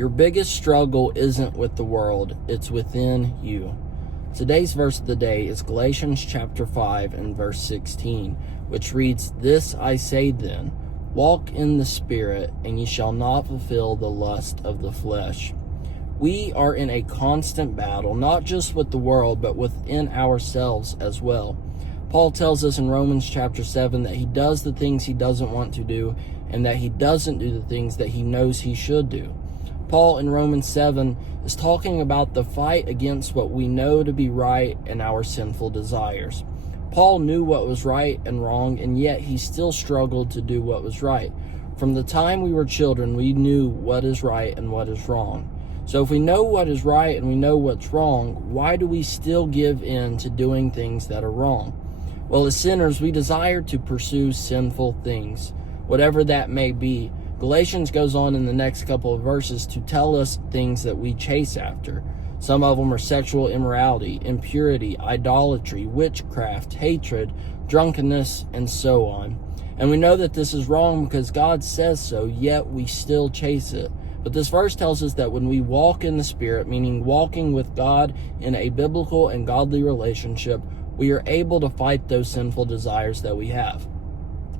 Your biggest struggle isn't with the world, it's within you. Today's verse of the day is Galatians chapter 5 and verse 16, which reads, "This I say then, walk in the Spirit, and ye shall not fulfill the lust of the flesh." We are in a constant battle, not just with the world, but within ourselves as well. Paul tells us in Romans chapter 7 that he does the things he doesn't want to do, and that he doesn't do the things that he knows he should do. Paul in Romans 7 is talking about the fight against what we know to be right and our sinful desires. Paul knew what was right and wrong, and yet he still struggled to do what was right. From the time we were children, we knew what is right and what is wrong. So if we know what is right and we know what's wrong, why do we still give in to doing things that are wrong? Well, as sinners, we desire to pursue sinful things, whatever that may be. Galatians goes on in the next couple of verses to tell us things that we chase after. Some of them are sexual immorality, impurity, idolatry, witchcraft, hatred, drunkenness, and so on. And we know that this is wrong because God says so, yet we still chase it. But this verse tells us that when we walk in the Spirit, meaning walking with God in a biblical and godly relationship, we are able to fight those sinful desires that we have.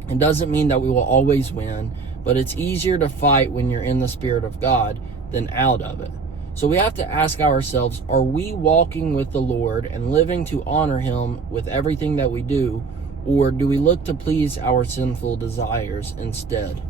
It doesn't mean that we will always win, but it's easier to fight when you're in the Spirit of God than out of it. So we have to ask ourselves, are we walking with the Lord and living to honor Him with everything that we do, or do we look to please our sinful desires instead?